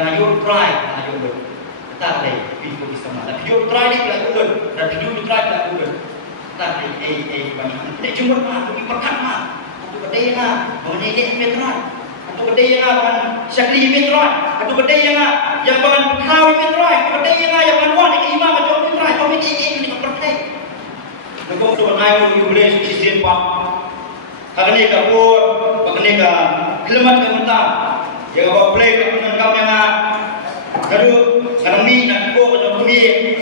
dan ayun try ayun ber tak ada pintu di sana tapi ayun try ni pula ulun dan ayun try pula ulun tak banyak tidak cuma untuk perkat untuk kedai mengenai metron untuk kedai yang syakli metron untuk kedai yang kawi metron untuk kedai yang manuan imam macam metron kau mesti ini perkai Nagong so nayo yung bless season pa. Kagani ka po, kagani ka kelamat ka mata. Yang apa play ka dengan kau yang garu sarang ni nak ko ka kami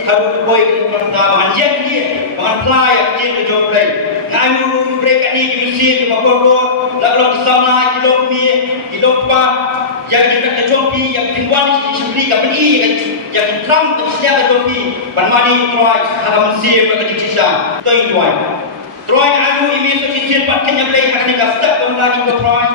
haru boy ka mata hanjian ni pangan play ka jin ka play. Nayo yung break ka ni season ka po lalu sama hidup ni hidup pa yang kita ka jompi yang tingwan ni sibri ka beli yang Trump ka siya ka jompi panmani try ka msi ka jisa toy Troy anu ini sekian pat kenya play akan dikastak lagi ke Troy.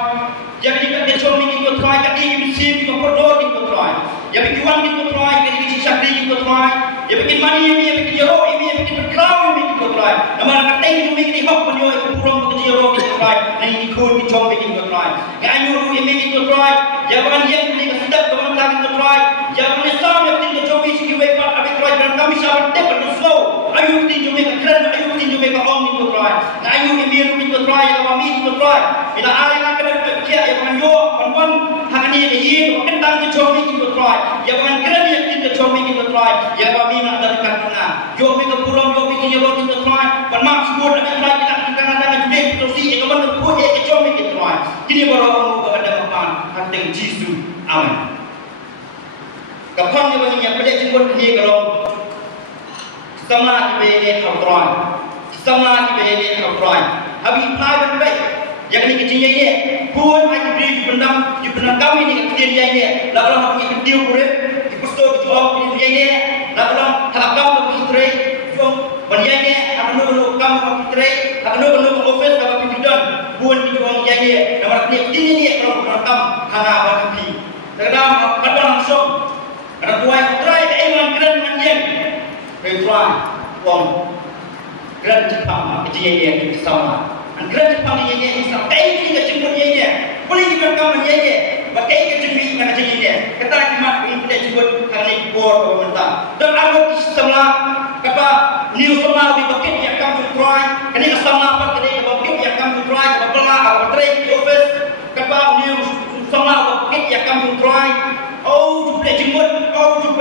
Jadi kita coba kita Troy kaki mesti kita kotor kita Troy. Jadi jual kita Troy jadi kita sakri kita Troy. Jadi bikin money ini bikin jero ini bikin berkau ini kita Troy. Nama kata ini bikin hak penyo itu pulang bikin jero kita Troy. Nah ini ikut kita coba bikin kita Troy. Anu ini kita Troy. Jangan yang ini kastak kawan lagi kita Troy. Jangan sama yang kita coba sini wepat tapi Troy dan kami sahabat dapat slow. Ayo kita coba keren ayo kita coba kau ini Troy. Na ayo imir kita Troy kami kita Troy. Bila ayah nak kena kerja yang menyo penwan hangani ini kentang kita coba kita Troy. Jangan keren yang kita coba kita Troy. Yang kami nak dari kantuna. Jo kita pulang jo kita jero kita Troy. Penmak sebut dengan Troy kita dengan jude kita si yang mana tu kita coba kita Troy. Kini baru kamu berada makan hanteng Yesus. Amin. Kapang yang banyak pada jemput ni kalau sama kita ini Troy. Sama kita ini Troy. Habis private baik. Yang ni kecilnya ini pun hanya beri di benang kami ni kecilnya ini. Lalu orang pergi kecil kurep, di postor jual kecilnya ini. Lalu tak kamu berfitri, jom benda ini. Akan nunggu kamu berfitri, akan nunggu office dapat pinjaman. Pun di jual ini. Nama kecilnya ini kalau berakam hana berkapi. Kadang kadang langsung. Kadang tuai try iman keren manjen. Try, wong. Geran Jepang kecilnya ini sama. Geran Jepang ini sampai ini kecil ini. Boleh juga kamu ini. Pakai kecil ini kecil ini. Kata kimat ini tidak cukup kali bor pemerintah. Dan awal setelah kata new sama di pakai yang kamu try. Kini sama apa tadi pakai yang kamu try. Bela atau trade office. Kata new sama pakai yang kamu try. Oh, tu boleh jemput. Oh, tu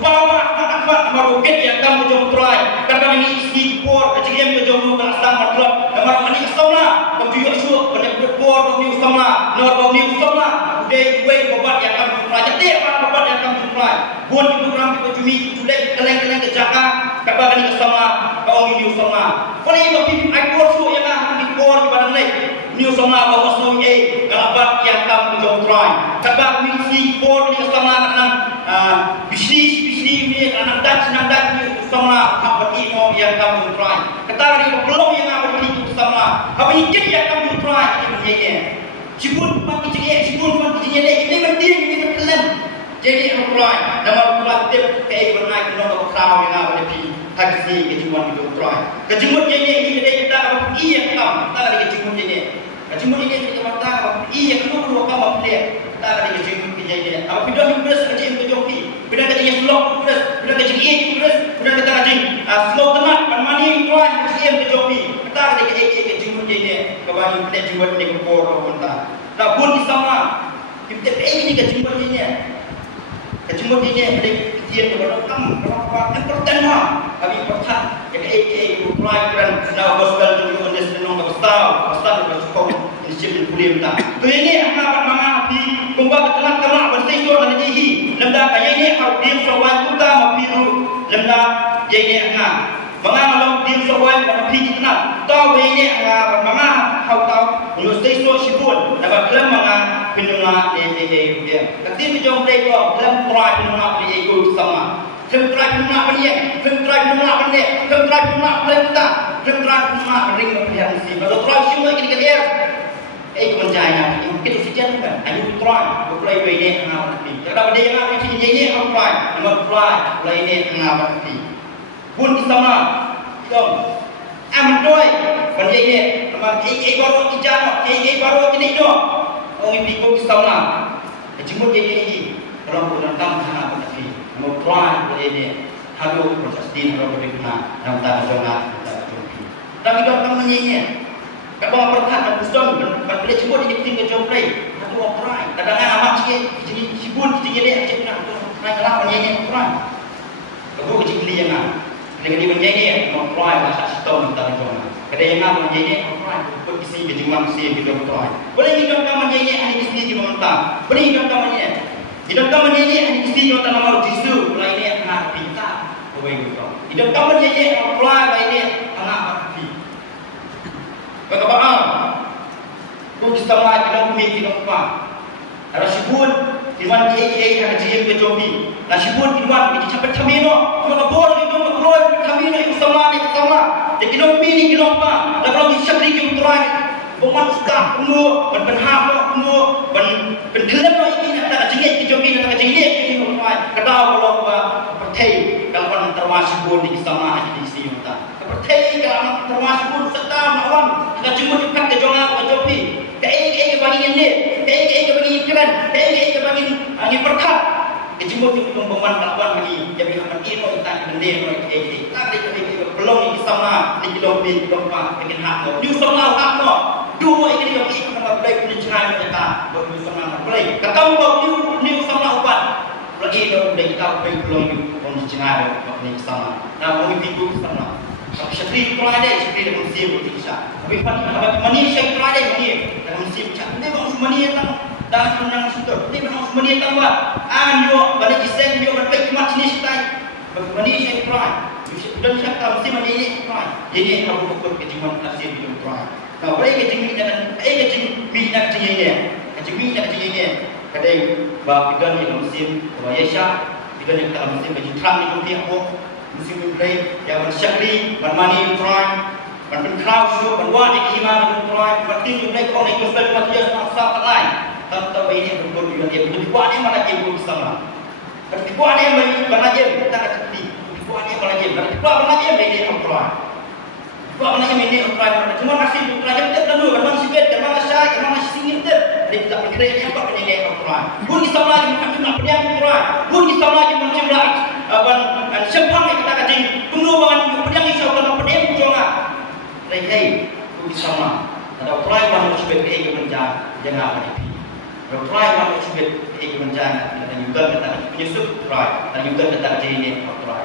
bawa apa maroket yang kamu jom try. Kata ini isi bor kecil yang jom nak sama klub. Nama ini sama. Kamu juga suruh pada bor ni sama. Nor ni sama. Day way babat yang kamu try. Jadi apa babat yang kamu try. Buat program kita cumi tulek keleng-keleng ke Jaka. Kata ini sama. Kau ini sama. Kalau ini tapi aku suruh yang nak di bor di badan lain. Ni sama bawa suruh galabat yang kamu jom try. Kata ini isi bor ni sama dengan bisnis ni anak dan ni sama apa ino yang kamu try. Kata ni belum yang apa itu sama. Apa ini yang kamu try ini. Cibun pagi ini penting ini kelen. Jadi aku try. Nama pelatih kayak bernaik nombor kau yang apa lebih taksi kejuan itu try. Kejuan ini kita apa yang kamu tak ada kejuan ini. Kejuan ini kita mata apa yang kamu kamu pilih. Tak ada kejuan ini. Apa pindah beres kejuan kejoki. Bila kita yang slow beres, bila kita yang beres, bila kita rajin slow tenang, panmani tuan siam kejoki. Kita ada kejuan ini. Kebanyakan kita jual ni kepor konta. Dah pun sama. Kita ini kejuan ini. Kejuan ini ada kejadian kepada kamu. Yang pertama, kami pertama. Jadi mulai kan now gospel tu on this no gospel bersuka inisiatif kuliah kita. Tu ini apa mana api kumba ketelah kemak bersih tu ada jihi. Lemda kaya ini hau dim sawan kita mapiru. Lemda jadi angah. Mengamalong dim sawan mapi kita. Tahu ini angah mana hau tahu. Bersih tu sibuk. Dapat kelam angah penunga dia. Ketika jom play kau kelam kurai penunga dia ikut sama. Tentrai penunga benda, tentrai penunga benda, tentrai penunga benda, tentrai penunga ring benda si. Kalau try semua kita dia, menjaya kita sekian kan. Ayo try, play ini angah mati. Kalau dia angah mati ini angah try, nama play ini angah mati. Pun sama, jom. Amdoi, benda ini, nama baru kijano, baru kini do. Orang ini ikut sama. Jemput ini. kalau bukan kamu hana berarti mau pelan ini halu proses din kalau bagaimana dalam tanah zona tapi kalau kamu nyanyi kalau pertah dan pusong dan boleh cuma dikitin ke jomplay halu operai kadang-kadang amat sikit jadi sibun jadi dia macam nak naik kelah nyanyi operai kalau kecil yang dengan dia menyanyi operai bahasa setahun tanah zona kadang yang menyanyi operai untuk isi kejiwaan si kita operai boleh hidup kamu menyanyi ahli istri di mentah boleh hidup kamu menyanyi hidup kamu menyanyi ahli istri di mentah nama Yesus mulai ini anak pintar hidup kamu menyanyi operai ini anak hati Kekabaan, kau istilah kita bumi kita apa? Ada sibun, diwan KA ada jian kejobi. Ada sibun diwan kita cepat camino, kita bor kita keluar camino itu sama. Jadi kita bumi kita apa? Dan kalau disabri kita terakhir, bukan staf penuh, berpenhap penuh, berkelam ini ada jian kejobi, ada jian kita apa? Kedau kalau apa? Percaya kalau termasuk sibun di sama di sini kita. Percaya kalau termasuk sibun serta mawan. Kita cuma dekat ke jongan ke jopi. Kayak bagi ini, kayak bagi ikan, kayak bagi angin perkat. Kita cuma kita membangun kawan lagi. Jadi akan ini kita benda kayak tak ada belum ini sama di lobi dompa dengan hak. New sama hak no. Dua ini yang kita nak beli punya cara kita buat new sama beli. Kata bawa new sama ubat. Lagi kita beli kita beli belum punya cara ini sama. Nah, mau itu sama. Syekh itu ada, Syekh itu mesti bertisah. Tapi pada mana Syekh itu ada ni? Dalam mesti macam ni bang semani tang dan senang sudah. Ni bang semani tang buat. Anjo balik isen dia berbaik macam ni sitai. Bagaimana Syekh itu ada? Dan Syekh itu mesti mana ini ada. Jadi kalau bukan kejiman tafsir itu ada. Kalau boleh kejiman dan kejiman nak kejiman ni. Kadai bab bidan yang mesti Yesha, bidan yang tak mesti berjitham ni pun dia apa? Musim mulai yang bersyakri, bermani Quran, berpenkrau sudah berbuat di iman Quran, berarti mulai kau naik kesan matia masa lain. Tanpa ini berbuat juga dia berbuat ni mana dia bersama. Berbuat ni mana dia kita akan seperti. Berbuat ni mana dia berbuat mana dia ini Quran. Berbuat mana dia ini Quran. Cuma nasib Quran kita tahu berman sikit, berman syai, berman singin ter. Dia tak berkira apa benda ini Quran. Pun kita lagi macam nak benda Quran. Pun kita lagi macam nak Sempang yang kita kaji pengurusan pedang isau dalam pedang perjuangan. Lagi, itu sama. Ada perai yang sebagai kebencian jangan ada pi. Ada perai yang sebagai kebencian dan juga kita penyusup perai dan juga kita kaji ini perai.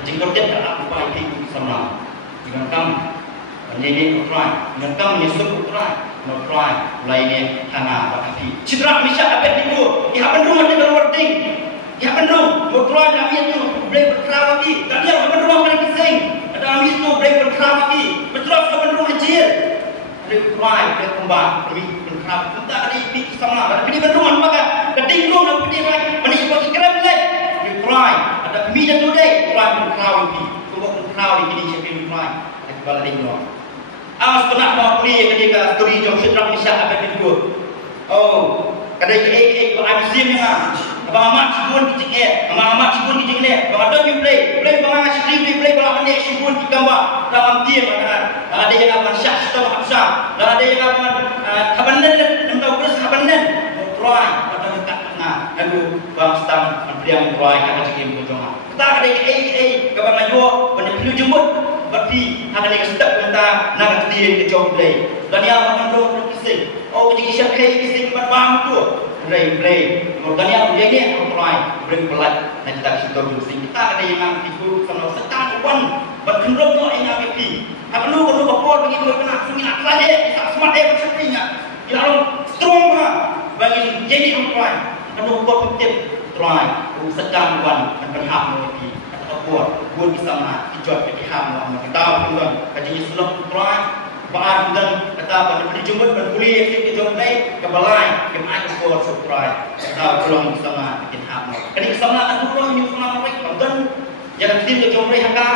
Jadi kalau kita apa baik itu sama. Dengan kamu menjadi perai, dengan kamu menyusup perai lainnya tanah api. Citra misal apa itu? Ia rumah di luar ting. Ya benar, motor kami itu boleh berkelah lagi. Dan yang benar paling penting, ada kami itu boleh berkelah lagi. Betul benar kecil. Boleh keluar, boleh kembang, boleh berkelah. Kita ada ikut sama. Ada pilih benar apa kan? Keting dulu nak pilih lagi. Mana sebab kerem lagi? Boleh keluar. Ada kami jatuh deh. Keluar berkelah lagi. Tunggu berkelah lagi di sini keluar. Ada balik lagi keluar. Awas kena mau pilih ketika story jom sedang misal apa itu. Oh, kadang kita berabsim ya. Abang amat sibun kecil, abang amat sibun kecil ni. Abang ada yang play bang asli play bang mana sibun di gambar dalam tim mana. Ada yang akan syak setengah besar, dan ada yang akan kabanan dan tahu terus kabanan. Try pada dekat tengah. Lalu bang sedang beriang try kata cikgu berjuang. Kita ada kabar maju, benda perlu jemput. Berarti ada yang sedap kita nak dia ke jauh play. Dan yang akan dulu kisah. Oh jadi siapa kisah bang tu. Play. Dan yang jadi apply beri pelat dan kita sudah bersih. Kita ada yang ikut sama setan wan berkendaraan tu yang api. Apa lu kalau berpol begitu kena sunyi nak lagi. Kita smart sepertinya. Kita harus strong bagi jadi apply. Kalau berpikir try setan wan dan berhak mengerti. Atau buat bisa mana dijual ke ham kita pun kajian sebelum try. Bahan dan kata pada jemput dan kuliah ke jom naik ke balai ke mana ke surprise kita pulang bersama bikin ham. Jadi bersama aku pulang ini sama mereka dan jangan tim ke jom naik haka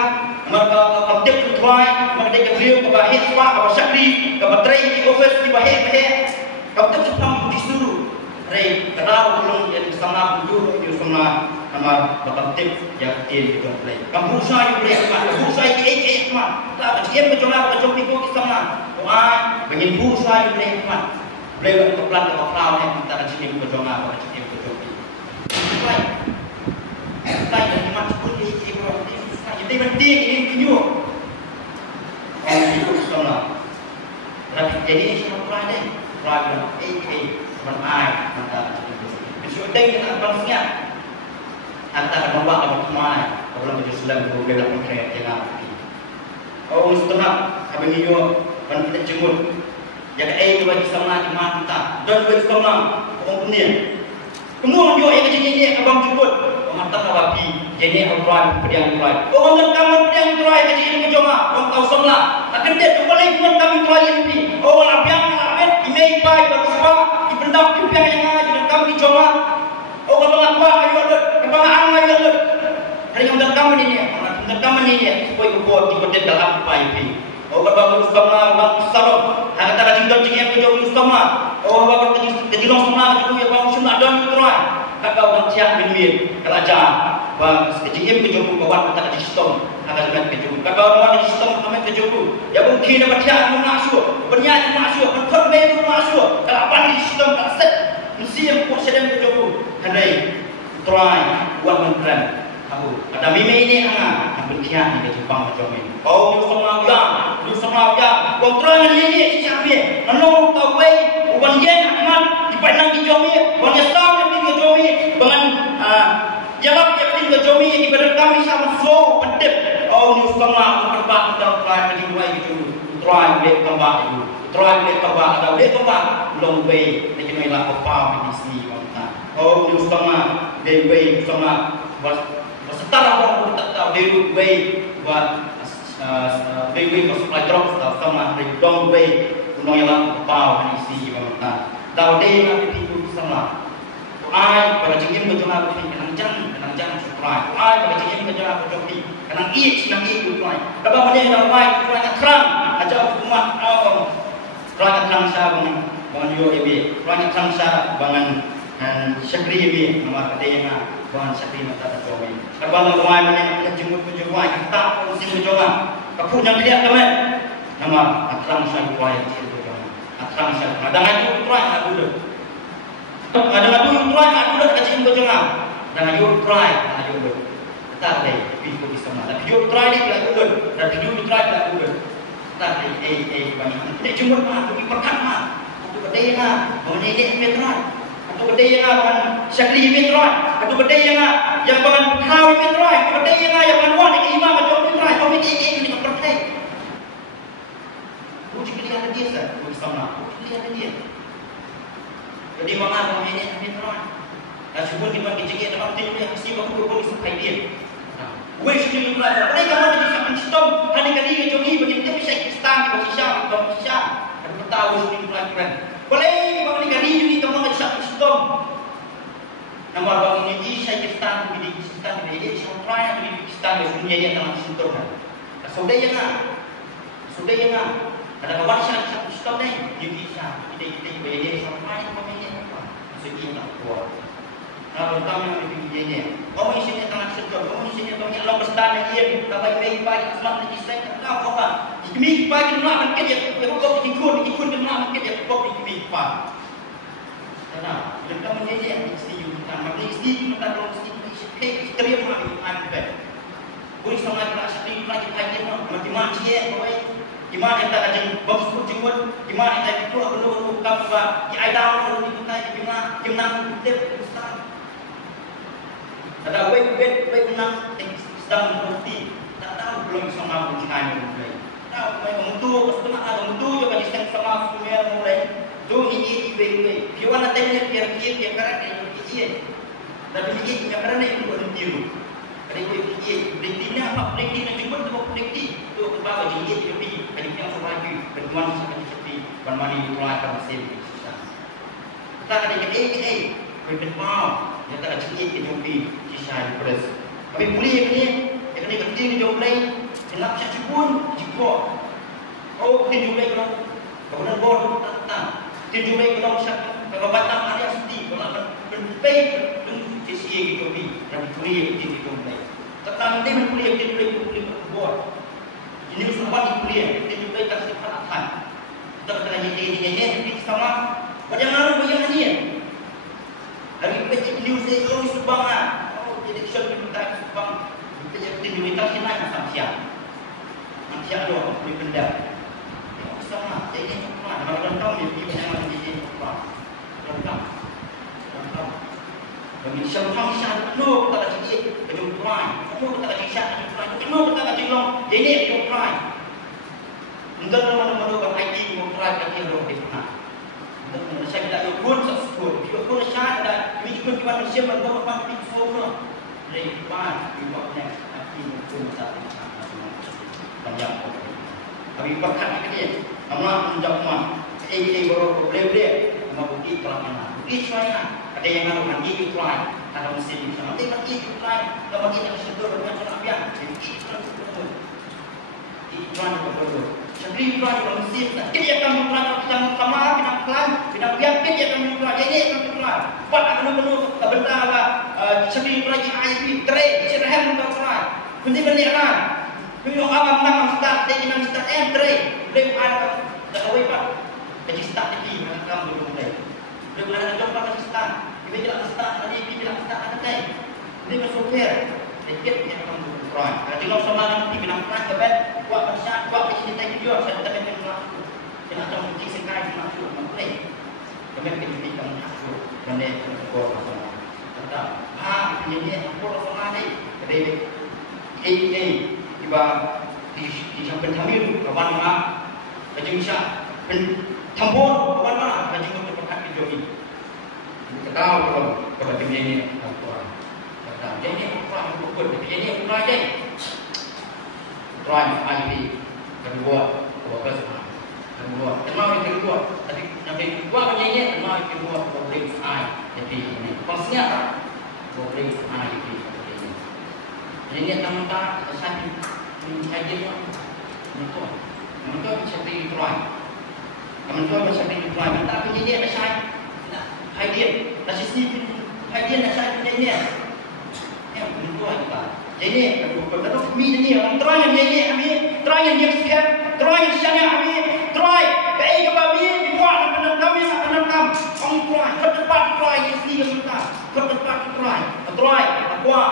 mereka kontak ke try mereka ke beliau ke bahit swa ke syakri ke baterai di office di bahit kontak sepam di seluruh Ray kenal pulang jadi bersama dulu di sama nama bakal tim yang tim di jom naik. Kamu saya boleh kamu saya tak macam macam mana macam pikir sama. Doa bagi busa boleh hikmat. boleh berpelan ke cloud ni antara jenis berjongga atau jenis berjogi. Baik, baik dan iman pun di ibu jadi penting ini tunjuk. Orang itu semua. Jadi semua pelajar, pelajar AK, berai antara besok day kita akan siap antara membawa atau kemana kalau menjadi Islam boleh dapat kaya jangan. Oh setengah kami hidup dan kita jemput. Yang A bagi sama di mata dan bagi sama orang punya. Kemudian juga yang kecil-kecil abang jemput. Orang tak api, jadi orang pedang tuai. Orang yang kamu pedang tuai kecil ke joma, orang tahu semua. Akan dia kembali dengan kami tuai ini. Orang apiang lapet, imei pai bersama, dipendam piang yang ada dan kami joma. Orang mengapa ayo lut, kebangan ayo lut. Hari yang kamu ini, orang kamu ini, supaya kuat di kota dalam pai ini. Orang baru sama, orang salam. Harta rajin yang kejauh sama. Orang baru kejilong sama, kejauh yang semua dan tuai. Kata orang siap minum kerajaan, bang sejauh kejauh kawan kata di sistem, akan dengan kejauh. Kata orang di sistem kami kejauh. Ya mungkin dapat siap masuk, bernyanyi masuk, berkorban masuk. Kalau apa di sistem tak set, mesti yang kuat sedang kejauh. Hendak tuai buat menteri. Aku ada mime ini anak berkian di Jepang macam ini. Oh, lu sama ya, kontrol ini siapa? Anu tahu bukan yen aman di panang di jomi, bukan staff di jomi, bukan jalap yang di jomi di badan kami sama so pedep. Oh, lu sama berbak dalam try di dua itu, try boleh tambah itu, try boleh tambah ada boleh tambah long way di kami lah apa di sini kita. Oh, lu sama day sama setara orang tak tahu day way buat day supply drop sama long way unong yang pau di sini kita. Tahu day nanti itu sama. Ai pada jengim berjumpa dengan kenang supply. Ai pada jengim berjumpa dengan kenang supply. Dapat mana yang dapat supply terang aja umat awam. Supply terang sah bangan yo ibe. Supply terang sah bangan syakri ibe nama kadenya bangan syakri mata terjadi. Kalau rumah mana yang jemput kita mesti berjumpa. Kapu yang lihat teman. Nama terang sah supply berjumpa. Terang sah. Ada lagi supply ada dulu. Ada lagi supply ada dulu kecil berjumpa. Dan you try ayo dulu. Tak ada video bisa mana. Video try ni pula dulu. Dan video try pula dulu. Tak ada banyak. Tidak jemput mah, pergi pekan mah. Untuk kedai mah, bawa nenek metron. Untuk kedai yang bawa syakri metron. Untuk kedai yang bawa kau metron. Untuk kedai yang bawa wan imam macam metron. Kau ini ni perkai. Uji dia ada dia sah. Bisa mana? Uji dia ada dia. Jadi mana bawa nenek metron. Dan syukur di mana dijengik dalam tim yang mesti baru boleh sampai dia. Wish ni pula. Mereka mana jadi sampai sistem. Hari kali ini jogi bagi kita bisa Pakistan, Indonesia. Dan kita tahu ni pula keren. Boleh bagi kali ini kita mau jadi sampai sistem. Nama bagi ini Pakistan, di Pakistan ini Syautra yang di Pakistan di dunia yang dalam sistem. Saudara yang ada kawan saya sampai sistem ni di Indonesia. Kita bagi Syautra yang memiliki apa? Segi nak kuat. Kalau kami yang lebih ini, kamu isinya tangan sedot, kamu isinya kami Allah berstanda ia, kapai baik asmat lagi saya tahu apa. Kami pagi malam kerja, kau ikut malam kerja, kau ikut pagi. Karena kita menjadi istri kita, maka istri kita kalau istri yang mana ada. Boleh sama kita istri lagi pagi macam dia, kau gimana kita ada bos jemput, gimana kita perlu kamu di idam perlu kita gimana kita ada baik menang sedang berhenti tak tahu belum bisa mampu dengan mulai tahu baik mengutuk setengah ada mengutuk juga di sama semua mulai tu ini baik dia wana tanya biar dia karena dia tapi dia karena itu berhenti jadi dia berhenti apa berhenti nak jemput tu berhenti tu bawa jadi dia pergi ada yang lagi bertuan seperti bermani keluarkan mesin kita ada jadi berbenau yang tak ada cerita jumpi kisah pres. Tapi boleh ni, yang ni kecil ni jumpai, nak cakap pun jiko. Oh, kita jumpai kalau kemudian bor tak. Kita jumpai kalau kalau batang ada seti, kalau berbaik sisi gitu ni, dan boleh kita jumpai. Tetapi dia boleh bor. Ini semua boleh kita jumpai tak sifat akan. Kita kena ini sama Macam mana bayang dia? Hari kecil news dia subang lah. Oh, election kita subang. Kita jadi minoritas kita macam siapa? Macam doa boleh benda. Sama, jadi mana? Dalam tahun ni kita memang di sini apa? Dalam tahun. Bagi siapa siapa no kita lagi berjumpa, no kita lagi siapa berjumpa, no kita lagi long. Jadi berjumpa. Enggak mana-mana kan IT berjumpa lagi long di sana. Enggak saya tidak ikut sesuatu. Ikut syarat dan ikut kita manusia berbuat semua. Lepas ibadahnya IT berjumpa banyak. Tapi perkara ini, nama menjawab baru boleh nama bukti pelaksanaan. Bukti China ada yang nama bukti Ukraina, ada Muslim sama. Tapi bukti Ukraina, nama kita sesuatu dengan cara biang. Bukti Ukraina betul. Jadi Ukraina Muslim. Kita akan Ukraina yang sama bidang biang kita akan Ukraina. Jadi akan Ukraina. Buat penuh benda apa? Jadi Ukraina IP trade, cerah Ukraina. Benar-benar kan? Yung awam nang start day nang start entry boleh ada dawai pak jadi start lagi nang kamu belum mulai boleh ada job pak start kita jelas start tadi kita jelas start ada kai ini masuk fair tiket yang kamu perlukan kalau sama nanti binang plan kebet buat persiapan buat kita video saya tak akan masuk kena tahu mungkin sekarang masuk mulai kami kita masuk dan dia berbuat tentang ini apa sama ni jadi tiba di sampai hamil kawan mana kaji bisa tampon kawan mana kaji untuk berkat video ini kita tahu kalau dia ini apa dia ini apa yang buat dia ini apa dia Ryan IP kedua kedua kenal yang kedua tadi yang kedua penyanyi kenal yang kedua problem I jadi ini maksudnya problem I ini teman-teman saya mengajar mentor bisa dikeluar mentor bisa dikeluar minta penyanyi ada saya hadiah nasi sini hadiah nasi penyanyi yang mentor kita jadi kalau kami ini orang terang yang nyanyi kami terang yang dia siap terang yang siapa kami terang baik kami dibuat dengan kami dengan kami orang terang kedepan terang yang sini kita kedepan terang apa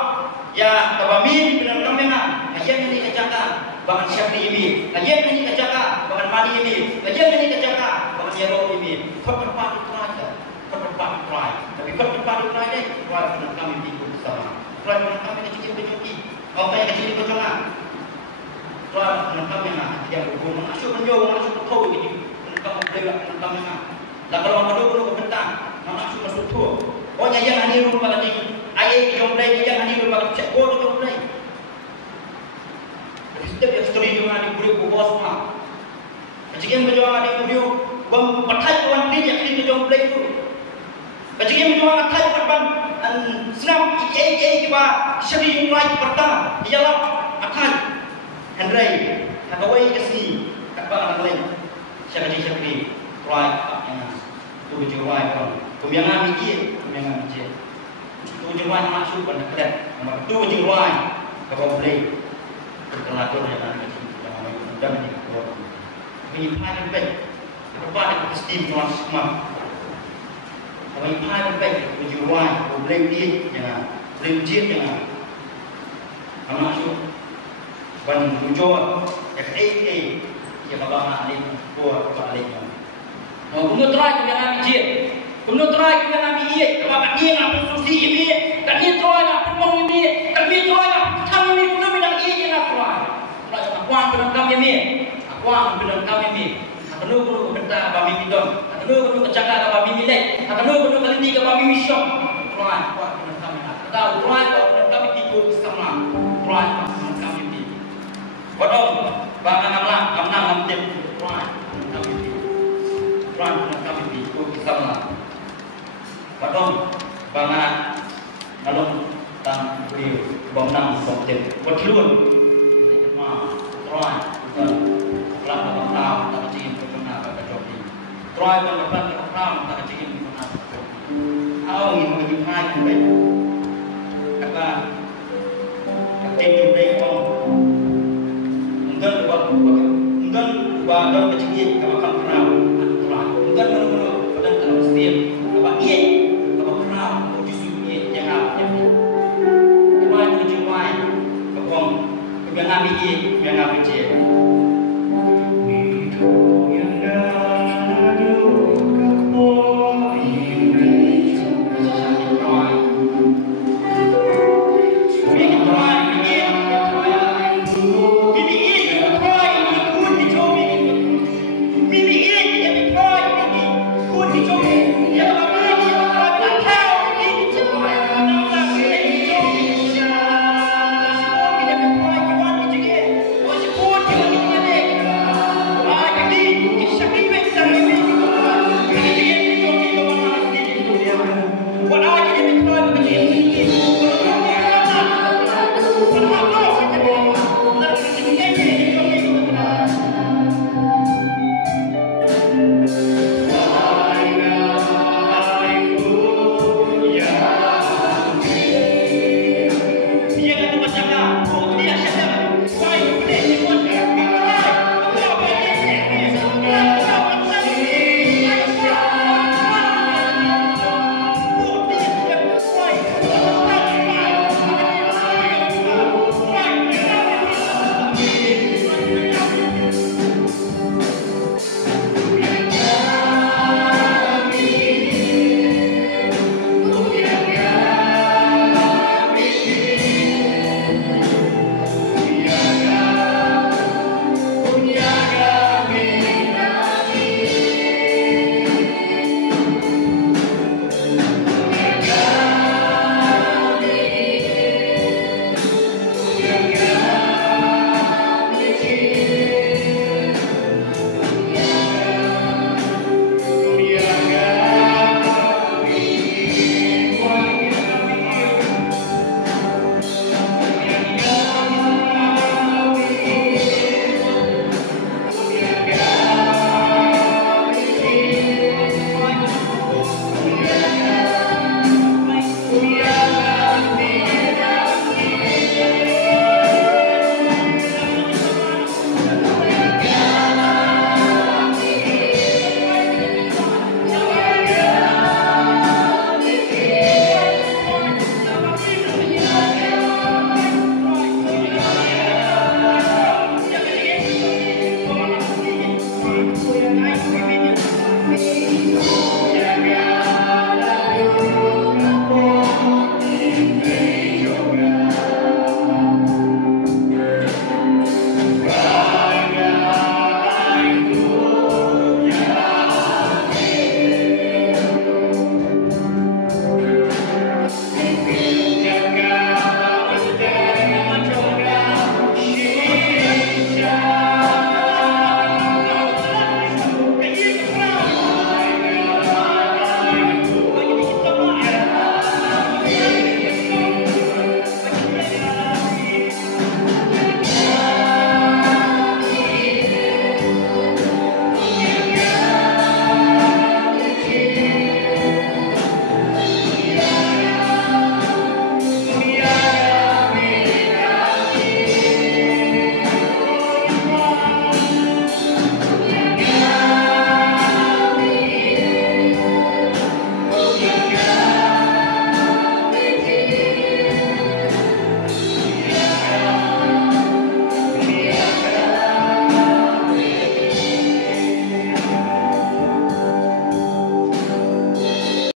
ya kami dengan kami nak ayat ini kejaga bahkan siapa ini ayat ini kejaga bahkan mani ini ayat ini kejaga bahkan jero ini kedepan terang tapi kedepan terang ini dengan kami ikut bersama dengan kami kecil penyuki apa yang kecil kejongan dengan kami nak yang hubung masuk menjauh masuk tahu ini dengan kami belak dengan kami nak lah kalau ada bentang masuk tu oh yang ani rumah lagi ayat jomblay yang ani rumah cek bodoh jomblay setiap yang story yang ada di bawah semua kecil berjuang ada di bawah pakai kawan dia yang di jomblay itu kecil berjuang pakai kawan senam IKA kita sering right pertama ialah akan Henry kawai kesini kata orang lain siapa right yang tu berjuang Kumiangan mikir, tujuan masuk pada kerja, nomor tujuan kalau boleh berkelakuan yang ada yang mudah menjadi menyimpang baik, kepada kestim tuan semua, menyimpang baik tujuan boleh dia jangan boleh ujian jangan, masuk ban muncul, yang abang ada buat balik, kemudian terakhir kumiangan mikir. Kemudian terakhir kita nak biar, kalau dia nak bersusi ini, dan dia terakhir nak bermong ini, dan dia terakhir nak kami ini, kita bilang ini nak terakhir. Kalau nak kuang dengan kami ini, kuang dengan kami ini, akan dulu bentar kami bidon, akan dulu kejaga kami milik, akan dulu keliti kami mission. Terakhir kuang dengan kami nak. Kita tahu terakhir dengan kami tipu sama, terakhir dengan kami ini. Bodoh, bangga namlah, amna namtem terakhir dengan kami ini, terakhir dengan kami tipu sama. Padahal bangat kalau tang beliau bangang sokjen bertelur cuma troy pelan pelan tak kecil pernah pada joki troy pelan pelan tak kecil pernah awak ingin menjadi baik kata kecil jumlah orang enggak badan kecil